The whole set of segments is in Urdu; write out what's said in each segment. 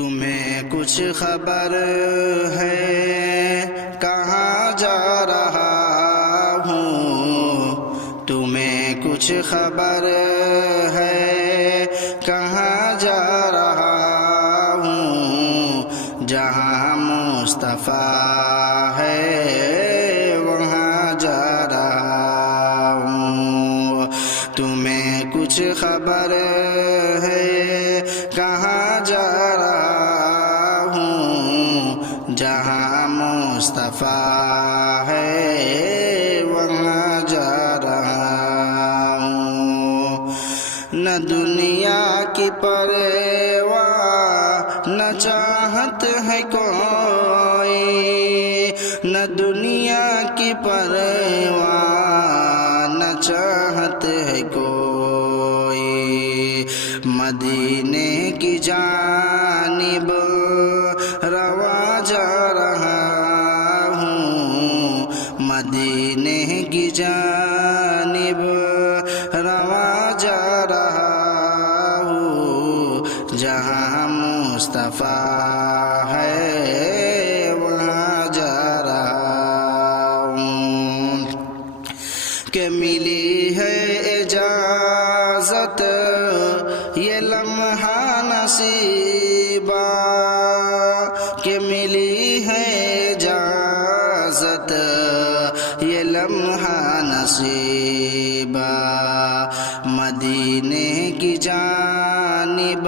تمہیں کچھ خبر ہے کہاں جا رہا ہوں، تمہیں کچھ خبر ہے کہاں جا رہا ہوں، جہاں مصطفیٰ ہے وہاں جا رہا ہوں۔ تمہیں کچھ خبر ہے کہاں جا رہا ہوں، جہاں مصطفیٰ ہے وہاں جا رہا ہوں۔ نہ دنیا کی پرواہ نہ چاہت ہے کوئی، نہ دنیا کی پرواہ نہ چاہت ہے کوئی، مدینے کی جانب رواں جا رہا ہوں، مدینے کی جانب رواں جا رہا ہوں، جہاں مصطفیٰ ہے وہاں جا رہا ہوں۔ کہ ملی ہے اجازت یہ لمحہ نصیبہ، کہ ملی ہے اجازت یہ لمحہ نصیبہ، مدینے کی جانب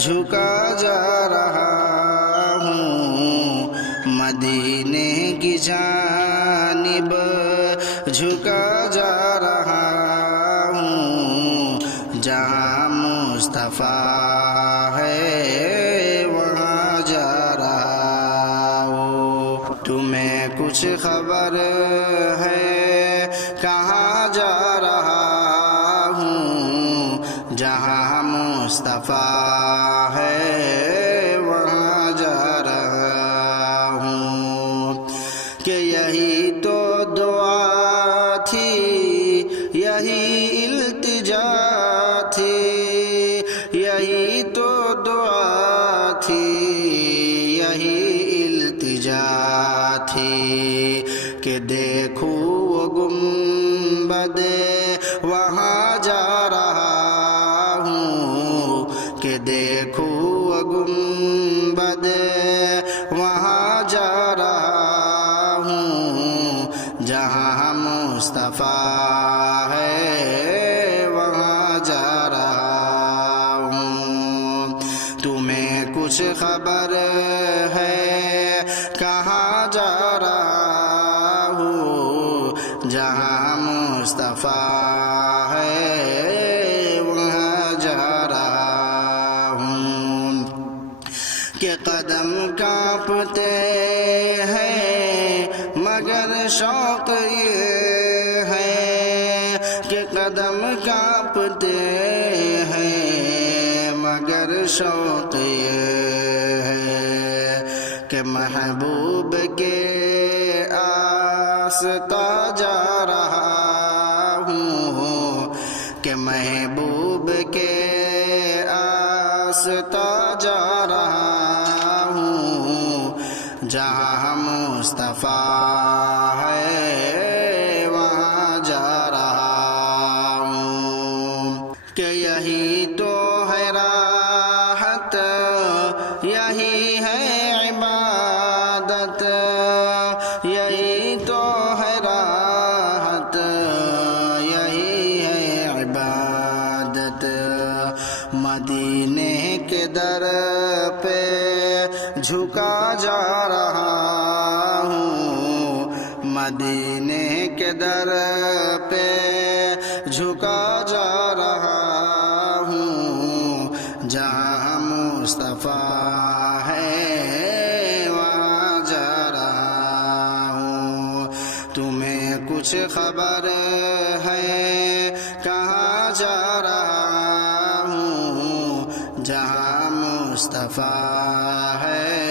جھکا جا رہا ہوں، مدینے کی جانب جھکا جا رہا ہوں، جہاں مصطفیٰ ہے وہاں جا رہا ہوں۔ تمہیں کچھ خبر ہے کہاں جا رہا ہوں، جہاں مصطفیٰ ہے وہاں جا رہا ہوں۔ کہ یہی تو دعا تھی، یہی التجا تھی، یہی تو دعا تھی، یہی التجا تھی، کہ دیکھوں وہ گنبد وہاں جا رہا ہوں، کہ دیکھوں وہ گنبد وہاں جا رہا ہوں، جہاں مصطفیٰ ہے وہاں جا رہا ہوں۔ تمہیں کچھ خبر ہے کہاں جا رہا ہوں، جہاں مصطفیٰ ہے وہاں جا رہا ہوں۔ کہ قدم کانپتے ہیں مگر شوق یہ ہے، کہ قدم کانپتے ہیں مگر شوق یہ ہے، کہ محبوب کے آستا جا رہا ہوں، کہ محبوب کے آستا جا رہا ہوں، جہاں مصطفیٰ ہے وہاں جا رہا ہوں۔ کہ یہی تو ہے راحت، یہی ہے عبادت، یہی تو ہے راحت، یہی ہے عبادت، مدینے کے در پہ جھکا جا رہا ہوں، مدینے کے در پہ جھکا جا رہا ہوں، جہاں مصطفیٰ ہے وہاں جا رہا ہوں۔ تمہیں کچھ خبر ہے کہاں جا رہا ہوں، جہاں مصطفیٰ ہے